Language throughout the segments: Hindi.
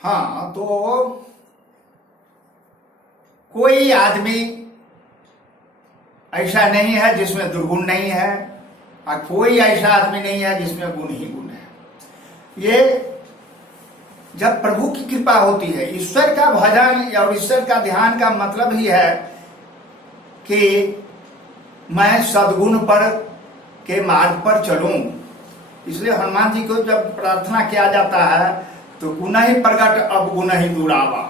हाँ, तो कोई आदमी ऐसा नहीं है जिसमें दुर्गुण नहीं है, और कोई ऐसा आदमी नहीं है जिसमें गुण ही गुण है। ये जब प्रभु की कृपा होती है, ईश्वर का भजन और ईश्वर का ध्यान का मतलब ही है कि मैं सद्गुण पर के मार्ग पर चलूं। इसलिए हनुमान जी को जब प्रार्थना किया जाता है तो गुण ही प्रगट अब गुण ही दूरावा।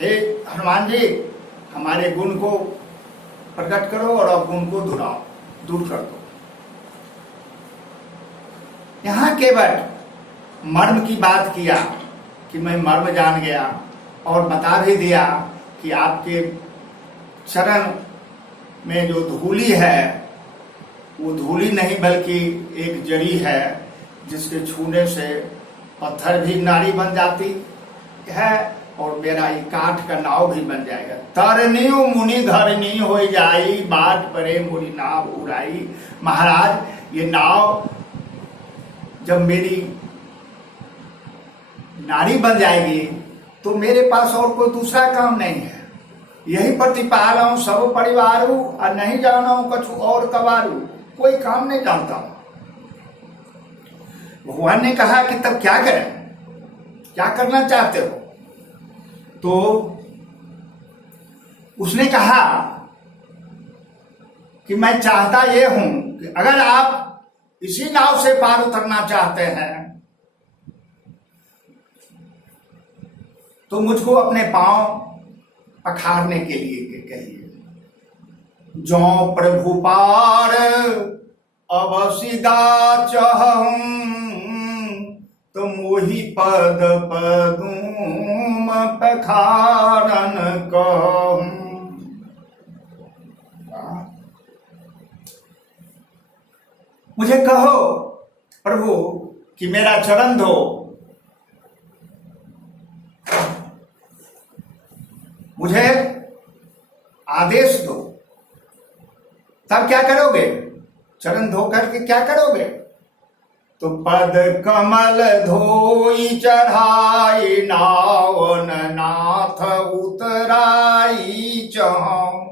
हे हनुमान जी, हमारे गुण को प्रकट करो और अब गुण को दूर कर दो। यहां केवल मर्म की बात किया कि मैं मर्म जान गया और बता भी दिया कि आपके चरण में जो धूली है वो धूली नहीं बल्कि एक जड़ी है जिसके छूने से पत्थर भी नारी बन जाती है और मेरा ये काठ का नाव भी बन जाएगा। तरनियो मुनि धरनी हो जाई, बाट परे मुनि नाव उड़ाई। महाराज, ये नाव जब मेरी नारी बन जाएगी तो मेरे पास और कोई दूसरा काम नहीं है। यही प्रतिपालू सब परिवारू और नहीं जाना कछु और कबारू। कोई काम नहीं जानता हूं। भगवान ने कहा कि तब क्या करें, क्या करना चाहते हो? तो उसने कहा कि मैं चाहता ये हूं कि अगर आप इसी नाव से पार उतरना चाहते हैं तो मुझको अपने पांव पखारने के लिए कहिए। जो प्रभु पार अवसिदा चहूं तो मोहि पद पदूम पखारन कहूं। मुझे कहो प्रभु कि मेरा चरण धो, मुझे आदेश दो। तब क्या करोगे? चरण धो करके क्या करोगे? तो पद कमल धोई चढ़ाई, नावन नाथ उतराई चहूं।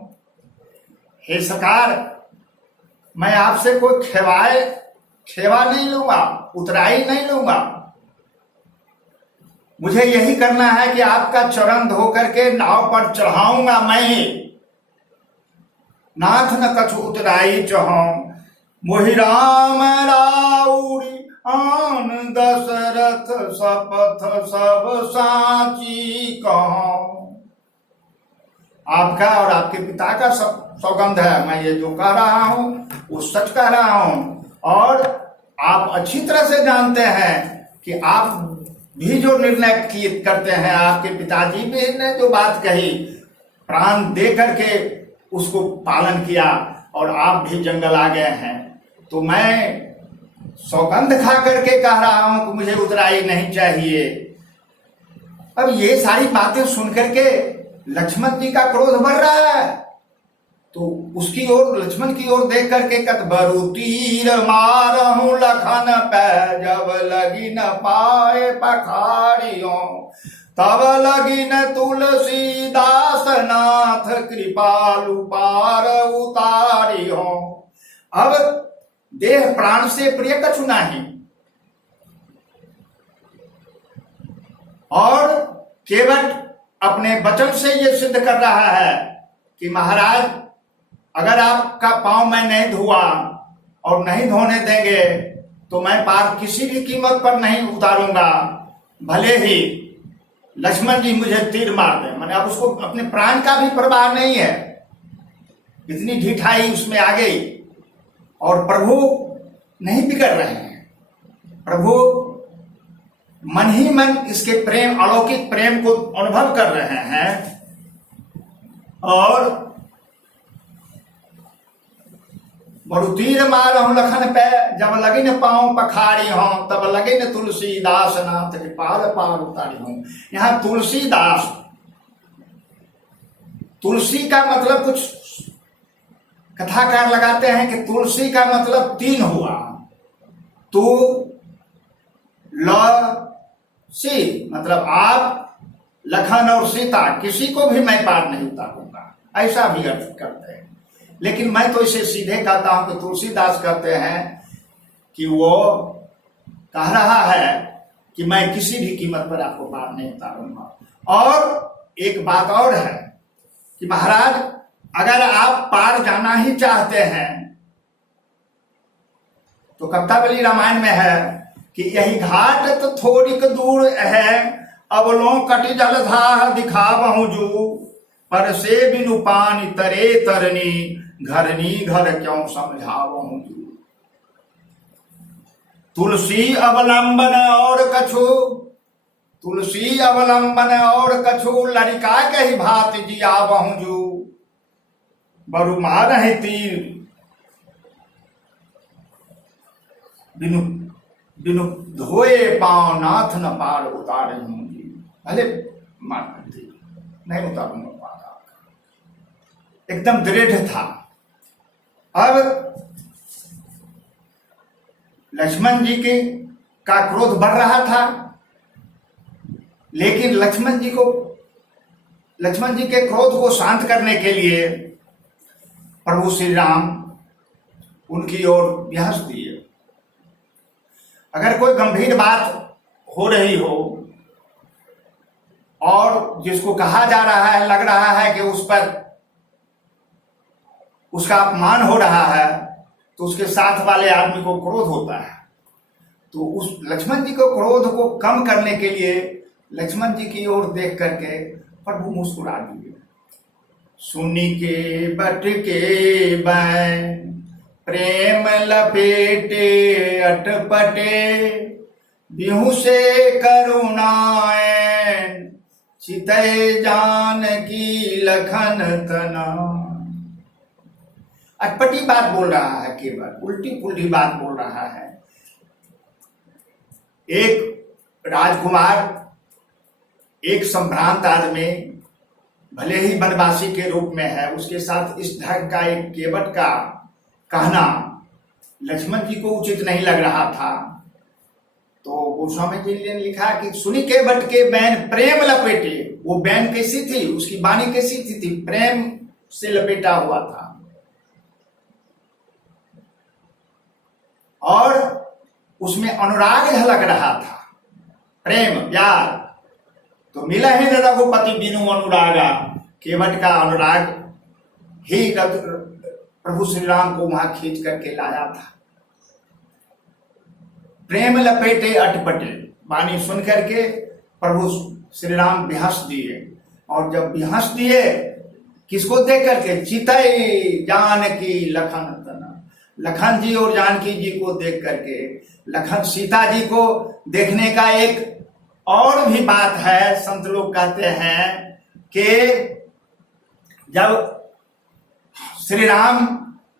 हे सरकार, मैं आपसे कोई खेवा नहीं लूंगा, उतराई नहीं लूंगा। मुझे यही करना है कि आपका चरण धो करके नाव पर चढ़ाऊंगा मैं। नाथ न कछु उतराई चहूं, मोहि राम राउरी आन दशरथ शपथ सब साची कहूं। आपका और आपके पिता का सब सौगंध है। मैं ये जो कह रहा हूं वो सच कह रहा हूं। और आप अच्छी तरह से जानते हैं कि आप भी जो निर्णय करते हैं, आपके पिताजी भी ने जो बात कही, प्राण दे करके उसको पालन किया और आप भी जंगल आ गए हैं। तो मैं सौगंध खा करके कह रहा हूं कि मुझे उतराई नहीं चाहिए। अब ये सारी बातें सुन करके लक्ष्मण जी का क्रोध बढ़ रहा है। तो उसकी ओर, लक्ष्मण की ओर देख करके कत बरु तीर मारहूं लखन पे, जब लगी न पाए पखारियों तब लगी न तुलसीदास नाथ, कृपालु पार उतारियो। अब देह प्राण से प्रिय कछु नहीं, और केवल अपने वचन से ये सिद्ध कर रहा है कि महाराज, अगर आपका पांव मैं नहीं धोआ और नहीं धोने देंगे तो मैं पार किसी भी कीमत पर नहीं उतारूंगा। भले ही लक्ष्मण जी मुझे तीर मार दें, मैंने अब उसको अपने प्राण का भी परवाह नहीं है। इतनी ढिठाई उसमें आ गई। और प्रभु नहीं बिगड़ रहे हैं। प्रभु मन ही मन इसके प्रेम, अलौकिक प्रेम को अनुभव कर रहे हैं। और बड़ू तीर मारहूं लखन पे, जब लगी न पांव पखारी हूं तब लगे न तुलसीदास नाथ, कृपाल पार उतारी हूं। यहां तुलसीदास, तुलसी का मतलब कुछ कथाकार लगाते हैं कि तुलसी का मतलब तीन हुआ। तू, ल, सी मतलब आप लखन और सीता किसी को भी मैं पार नहीं उतारूंगा, ऐसा भी अर्थ करते हैं। लेकिन मैं तो इसे सीधे कहता हूं कि तुलसीदास कहते हैं कि वो कह रहा है कि मैं किसी भी कीमत पर आपको पार नहीं उतारूंगा। और एक बात और है कि महाराज अगर आप पार जाना ही चाहते हैं तो कवितावली रामायण में है कि यही घाट तो थोड़ी दूर है, अब लो कटि जलधार दिखावहु जू, पर से बिनु पानी तरे तरनी, घरनी घर क्यों समझावहु जू। तुलसी अवलंबन और कछु, तुलसी अवलंबन और कछु, लड़का के ही भात जियावहु जू, बरु मारहि तीर बिनु बिनु धोए पांव नाथ न पार उतारे हूं जी। भले मारती नहीं उतारूंगा पार, एकदम दृढ़ था। अब लक्ष्मण जी के का क्रोध बढ़ रहा था, लेकिन लक्ष्मण जी के क्रोध को शांत करने के लिए प्रभु श्री राम उनकी ओर भ्यास दिए। अगर कोई गंभीर बात हो रही हो और जिसको कहा जा रहा है, लग रहा है कि उस पर उसका अपमान हो रहा है, तो उसके साथ वाले आदमी को क्रोध होता है। तो उस लक्ष्मण जी को क्रोध को कम करने के लिए लक्ष्मण जी की ओर देख करके प्रभु मुस्कुरा दिए। सुनी के बट के बैन प्रेम लपेटे अटपटे, बिहू से करुणाएं चितय जान की लखन तना। अटपटी बात बोल रहा है, केवल उल्टी पुल्टी बात बोल रहा है। एक राजकुमार, एक संभ्रांत आदमी, भले ही बनवासी के रूप में है, उसके साथ इस ढंग का एक केवट का कहना लक्ष्मण जी को उचित नहीं लग रहा था। तो गोस्वामी जी ने लिखा कि सुनी केवट के बैन प्रेम लपेटे। वो बैन कैसी थी, उसकी वाणी कैसी थी? प्रेम से लपेटा हुआ था। और उसमें अनुराग झलक रहा था, प्रेम प्यार। तो मिला ही न रघुपति बिनु अनुरागा, केवट का अनुराग ही प्रभु श्री राम को वहां खींच करके लाया था। प्रेम लपेटे अटपटे, वाणी सुन करके प्रभु श्री राम बेहस दिए। और जब बेहस दिए, किसको देख करके? चितई जानकी लखन तना, लखन जी और जानकी जी को देख करके। लखन सीता जी को देखने का एक और भी बात है। संत लोग कहते हैं कि जब श्री राम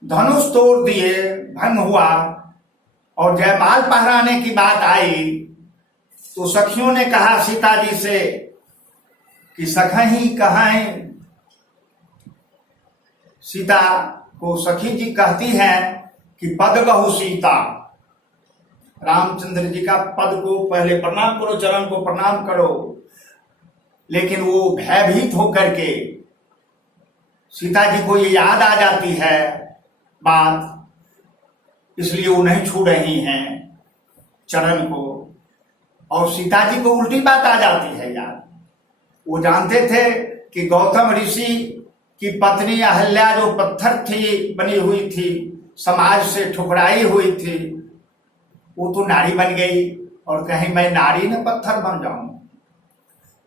धनुष तोड़ दिए, भंग हुआ और जयमाल पहराने की बात आई, तो सखियों ने कहा सीता जी से कि सखही कहें। सीता को सखी जी कहती हैं कि पद गहु सीता। रामचंद्र जी का पद को पहले प्रणाम करो, चरण को प्रणाम करो। लेकिन वो भयभीत होकर के, सीता जी को ये याद आ जाती है बात, इसलिए वो नहीं छू रही हैं चरण को। और सीता जी को उल्टी बात आ जाती है याद। वो जानते थे कि गौतम ऋषि की पत्नी अहल्या जो पत्थर थी, बनी हुई थी, समाज से ठुकराई हुई थी, वो तो नारी बन गई। और कहीं मैं नारी न पत्थर बन जाऊं।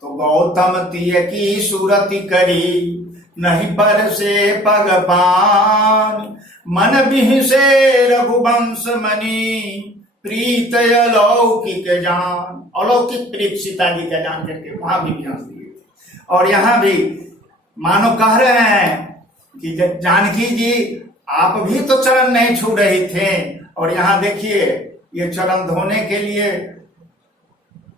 तो गौतम तिय की सूरति करी, नहीं पर से पग पान, मन बिहि से रघुवंश मणि, प्रीत अलौकिक जान। अलौकिक प्रीत सीता जी का जान करके वहां भी ध्यान दिए। और यहां भी मानो कह रहे हैं कि जानकी जी आप भी तो चरण नहीं छू रही थे, और यहां देखिए ये चरण धोने के लिए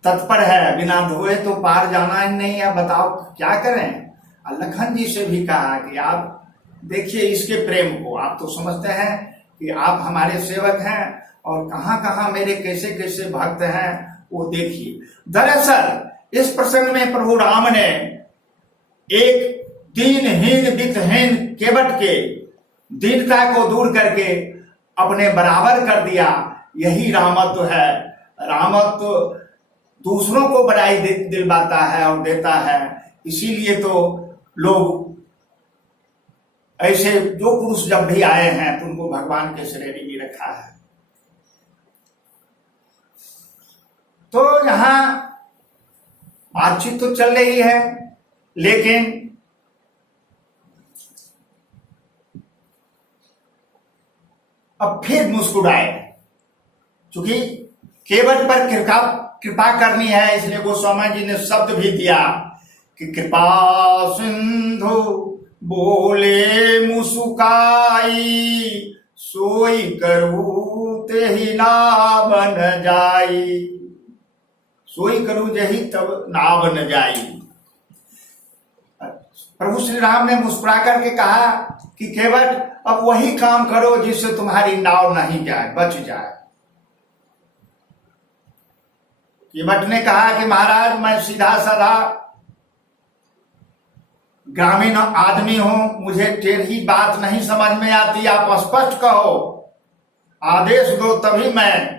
तत्पर है, बिना धोए तो पार जाना ही नहीं है। बताओ क्या करें। लखन जी से भी कहा कि आप देखिए इसके प्रेम को, आप तो समझते हैं कि आप हमारे सेवक हैं और कहां कहां मेरे कैसे कैसे भक्त हैं वो देखिए। दरअसल इस प्रसंग में प्रभु राम ने एक दीनहीन वित्तहीन केवट के दीनता को दूर करके अपने बराबर कर दिया। यही रामत्व है। रामत्व दूसरों को बड़ाई दिलवाता है और देता है। इसीलिए तो लोग ऐसे जो पुरुष जब भी आए हैं तो उनको भगवान के श्रेणी में रखा है। तो यहां बातचीत तो चल रही है, लेकिन अब फिर मुस्कुराए। क्योंकि केवट पर कृपा करनी है, इसलिए गोस्वामी जी ने शब्द भी दिया कि कृपा सिंधु बोले मुसुकाई, सोई करू तेहि नाव न जाई। सोई करू जही तब नाव न जाई। प्रभु श्री राम ने मुस्कुरा करके कहा कि केवट अब वही काम करो जिससे तुम्हारी नाव नहीं जाए, बच जाए। केवट ने कहा कि महाराज मैं सीधा साधा ग्रामीण आदमी हूं, मुझे टेढ़ी बात नहीं समझ में आती, आप स्पष्ट कहो, आदेश दो तभी मैं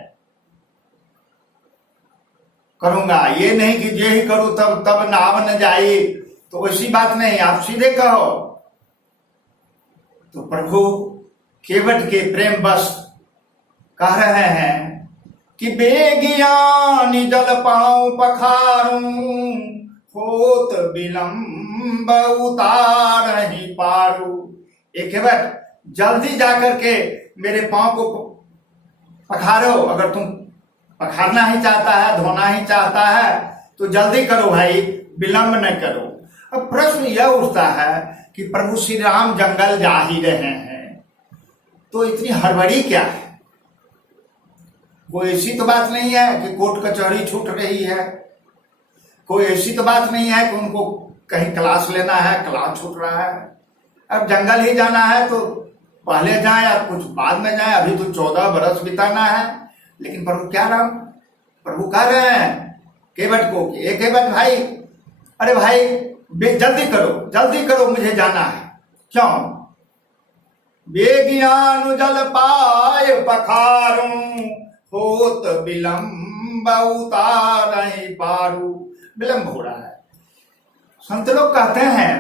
करूंगा। ये नहीं कि जे ही करूं तब नाव न जाई, तो ऐसी बात नहीं, आप सीधे कहो। तो प्रभु केवट के प्रेम बस कह रहे हैं कि बेगियानी जल पाऊं पखारूं, होत विलंब उतार ही पारू। एक केवट जल्दी जाकर के मेरे पांव को पखारो। अगर तुम पखारना ही चाहता है, धोना ही चाहता है तो जल्दी करो भाई, विलंब न करो। अब प्रश्न यह उठता है कि प्रभु श्री राम जंगल जा ही रहे हैं, तो इतनी हड़बड़ी क्या है? कोई ऐसी तो बात नहीं है कि कोर्ट कचहरी छूट रही है, कोई ऐसी तो बात नहीं है कि उनको कहीं क्लास लेना है, क्लास छूट रहा है। अब जंगल ही जाना है तो पहले जाए या कुछ बाद में जाए, अभी तो 14 बरस बिताना है। लेकिन प्रभु क्या राम प्रभु कह रहे हैं केवट को कि एक केवट भाई, अरे भाई जल्दी करो मुझे जाना है। क्यों? बेगियानु जल पाए पखारूं, होत विलंब उतार ही पारू। विलंब हो रहा है। संत लोग कहते हैं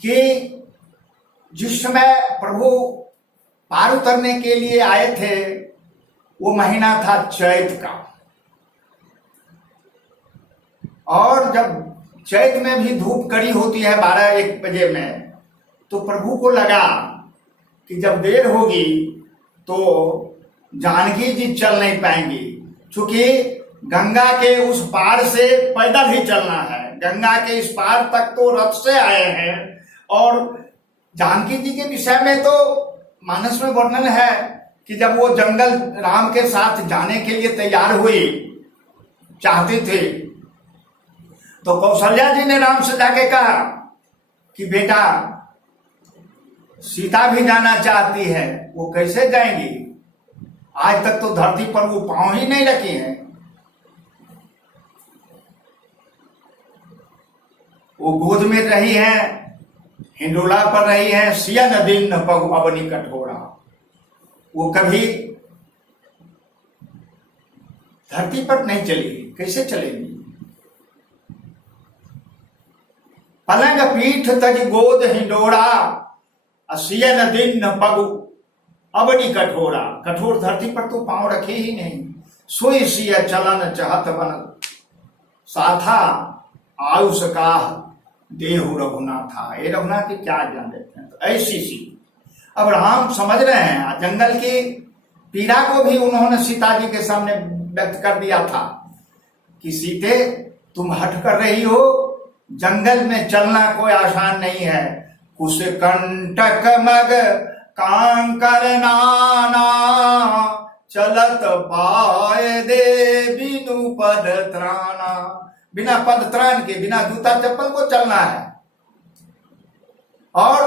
कि जिस समय प्रभु पार उतरने के लिए आए थे वो महीना था चैत का, और जब चैत में भी धूप कड़ी होती है 12-1 बजे में, तो प्रभु को लगा कि जब देर होगी तो जानकी जी चल नहीं पाएंगी, क्योंकि गंगा के उस पार से पैदल ही चलना है। गंगा के इस पार तक तो रथ से आए हैं, और जानकी जी के विषय में तो मानस में वर्णन है कि जब वो जंगल राम के साथ जाने के लिए तैयार हुई चाहती थी, तो कौशल्या जी ने राम से जाके कहा कि बेटा सीता भी जाना चाहती है, वो कैसे जाएंगी? आज तक तो धरती पर वो पांव ही नहीं रखी है। वो गोद में रही है, हिंडोला पर रही है, सिया नदी न पग अवनी कठोरा। वो कभी धरती पर नहीं चली, कैसे चलेंगी? पलंग पीठ तज गोद हिंडोरा, सिया नदी न पग अवनी कठोरा। कठोर धरती पर तो पांव रखे ही नहीं। सोई सिया चलन चाहत बन साथा, आयुष का देहु रघुनाथा। ये रघुनाथ की क्या जान देते हैं? तो ऐसी सी अब राम समझ रहे हैं। जंगल की पीड़ा को भी उन्होंने सीता जी के सामने व्यक्त कर दिया था कि सीते तुम हट कर रही हो, जंगल में चलना कोई आसान नहीं है। कुश कंटक मग कांकर नाना, चलत पाए दे बिनु पद त्राना। बिना पद त्राण के, बिना जूता चप्पल को चलना है, और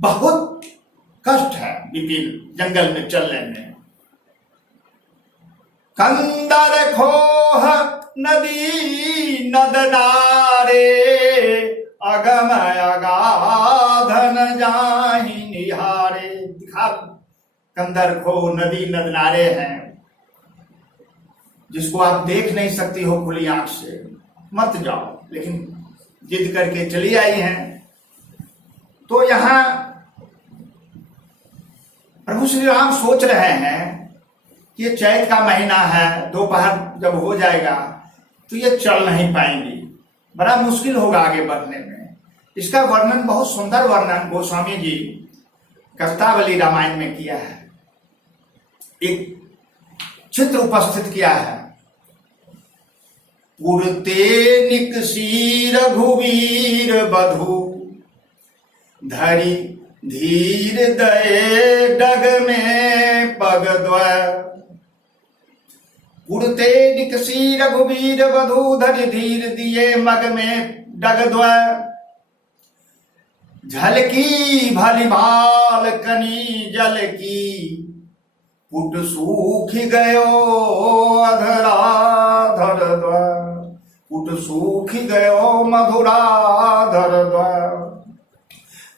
बहुत कष्ट है विपिन जंगल में चलने में। कंदर खोह नदी नद नारे, अगम अगाधन जाहि निहारे। दिखा, कंदर खोह नदी नद नारे हैं, जिसको आप देख नहीं सकती हो खुली आंख से, मत जाओ, लेकिन जिद करके चली आई हैं। तो यहां प्रभु श्री राम सोच रहे हैं कि ये चैत का महीना है, दोपहर जब हो जाएगा तो ये चल नहीं पाएंगी, बड़ा मुश्किल होगा आगे बढ़ने में। इसका वर्णन, बहुत सुंदर वर्णन गोस्वामी जी कष्टावली रामायण में किया है, एक चित्र उपस्थित किया है। पुरते निकसी रघुवीर बधु, धरी धीर दये डग में पग द्वय। पुरते निकसी रघुवीर बधु, धरी धीर दिए मग में डग द्वय। झलकी भली भाल कनी जल की, पुट सूख गयो अधराधर द्वय। पुट सूख गयो मधुराधर द्वय।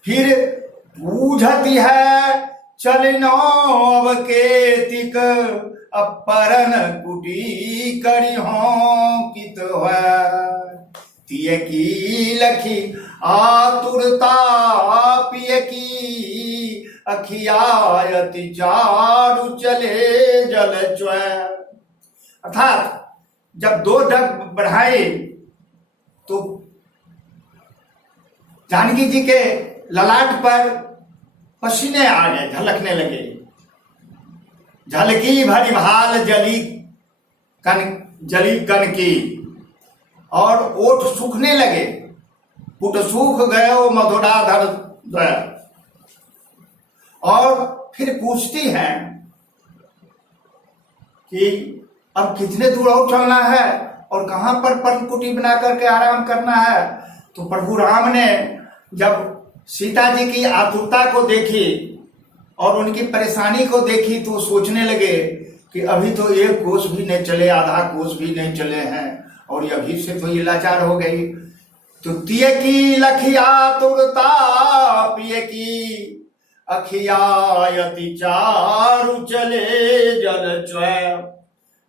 फिर पूछती है चलिनो अब केतिक, अपरन कुटी करी हो कित है। तिय की लखी आतुरता, पिय की अखियायति चारु चले जल च्वय। अर्थात जब दो डग बढ़ाए तो जानकी जी के ललाट पर पसीने आ गए, झलकने लगे। झलकी भरी भाल जली कन की, और ओठ सूखने लगे। पुट सूख गयो मधुराधर द्वय। और फिर पूछती हैं कि अब कितने दूर और चलना है और कहां पर पर्णकुटी बना करके आराम करना है। तो प्रभु राम ने जब सीता जी की आतुरता को देखी और उनकी परेशानी को देखी तो सोचने लगे कि अभी तो एक कोस भी नहीं चले, आधा कोस भी नहीं चले हैं, और अभी से तो ये लाचार हो गई। तो तिय की लखी आतुरता, पिय की अखियायति चारु चले जल च्वय।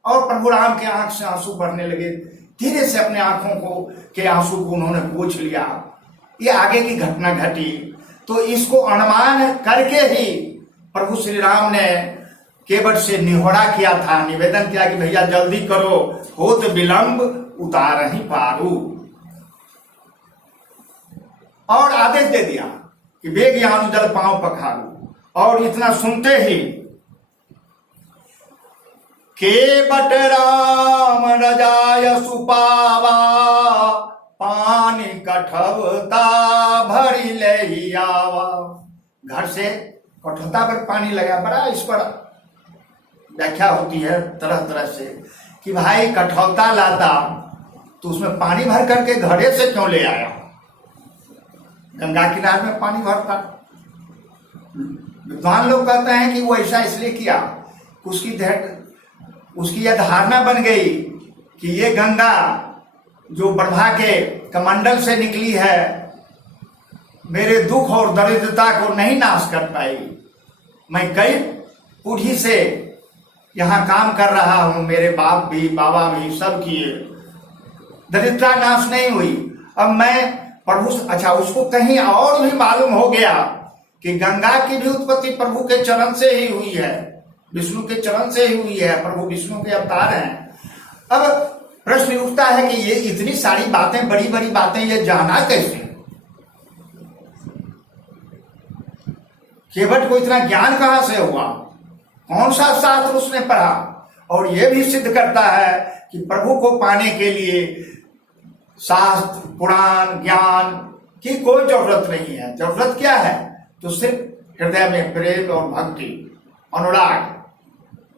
और प्रभु राम के आंख से आंसू बहने लगे। धीरे से अपने आंखों को के आंसू को उन्होंने पोंछ लिया। ये आगे की घटना घटी। तो इसको अनुमान करके ही प्रभु श्री राम ने केवट से निहोरा किया था, निवेदन किया कि भैया जल्दी करो, होत विलंब उतार ही पारू। और आदेश दे दिया कि बेग यानु जल पांव पखारू। और इतना सुनते ही केवट राम रजाय सुपावा, पानी कठवता भरी ले आवा। घर से कठौता पर पानी लगा। बड़ा इस पर व्याख्या होती है तरह तरह से कि भाई कठौता लाता तो उसमें पानी भर करके घड़े से क्यों ले आया। गंगा किनारे में पानी भरता। विद्वान लोग कहते हैं कि वो ऐसा इसलिए किया, उसकी यह धारणा बन गई कि ये गंगा जो ब्रह्मा के कमंडल से निकली है, मेरे दुख और दरिद्रता को नहीं नाश कर पाई। मैं कई पीढ़ी से यहाँ काम कर रहा हूँ, मेरे बाप भी बाबा भी सब किए, दरिद्रता नाश नहीं हुई। अब मैं प्रभु, अच्छा उसको कहीं और भी मालूम हो गया कि गंगा की भी उत्पत्ति प्रभु के चरण से ही हुई है, विष्णु के चरण से ही हुई है, प्रभु विष्णु के अवतार हैं। अब प्रश्न उठता है कि ये इतनी सारी बातें, बड़ी बड़ी बातें, ये जाना कैसे? केवट को इतना ज्ञान कहां से हुआ? कौन सा शास्त्र उसने पढ़ा? और यह भी सिद्ध करता है कि प्रभु को पाने के लिए शास्त्र, पुराण, ज्ञान की कोई जरूरत नहीं है। जरूरत क्या है? तो सिर्फ हृदय में प्रेम और भक्ति, अनुराग।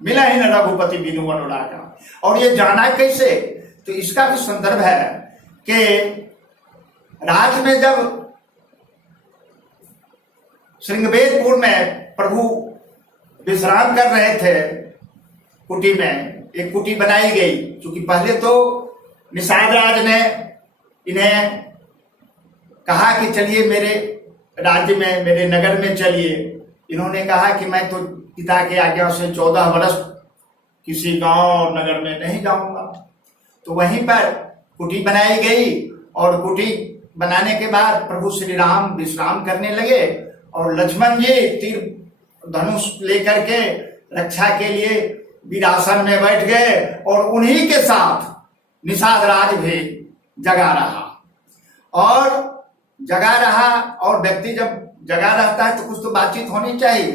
मिला ही न रघुपति बिनु अनुरागा। और ये जाना कैसे? तो इसका भी संदर्भ है कि रात में जब श्रृंगवेरपुर में प्रभु विश्राम कर रहे थे कुटी में, एक कुटी बनाई गई। क्योंकि पहले तो निषाद राज ने इन्हें कहा कि चलिए मेरे राज्य में, मेरे नगर में चलिए। इन्होंने कहा कि मैं तो पिता के आज्ञा से 14 वर्ष किसी गांव और नगर में नहीं जाऊंगा। तो वहीं पर कुटी बनाई गई और कुटी बनाने के बाद प्रभु श्री राम विश्राम करने लगे और लक्ष्मण जी तीर धनुष लेकर के रक्षा के लिए वीरासन में बैठ गए और उन्हीं के साथ निषाद राज भी जगा रहा। और जगा रहा, और व्यक्ति जब जगा रहता है तो कुछ तो बातचीत होनी चाहिए।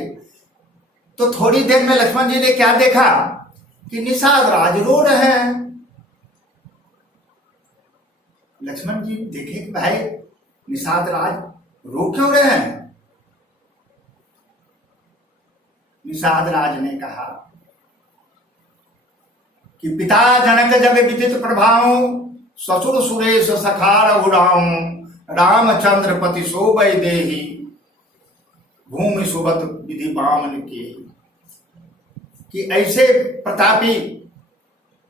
तो थोड़ी देर में लक्ष्मण जी ने क्या देखा कि निषाद राज रो रहे हैं। लक्ष्मण जी देखे कि भाई निषाद राज रो क्यों रहे हैं। निषाद राज ने कहा कि पिता जनक जब विदित प्रभाव, ससुर सुरेश सखा रघुराम, रामचंद्र पति शोभय देहि, भूमि सुबत विधि बामन के। कि ऐसे प्रतापी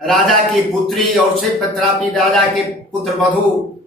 राजा की पुत्री और से प्रतापी राजा के पुत्र वधु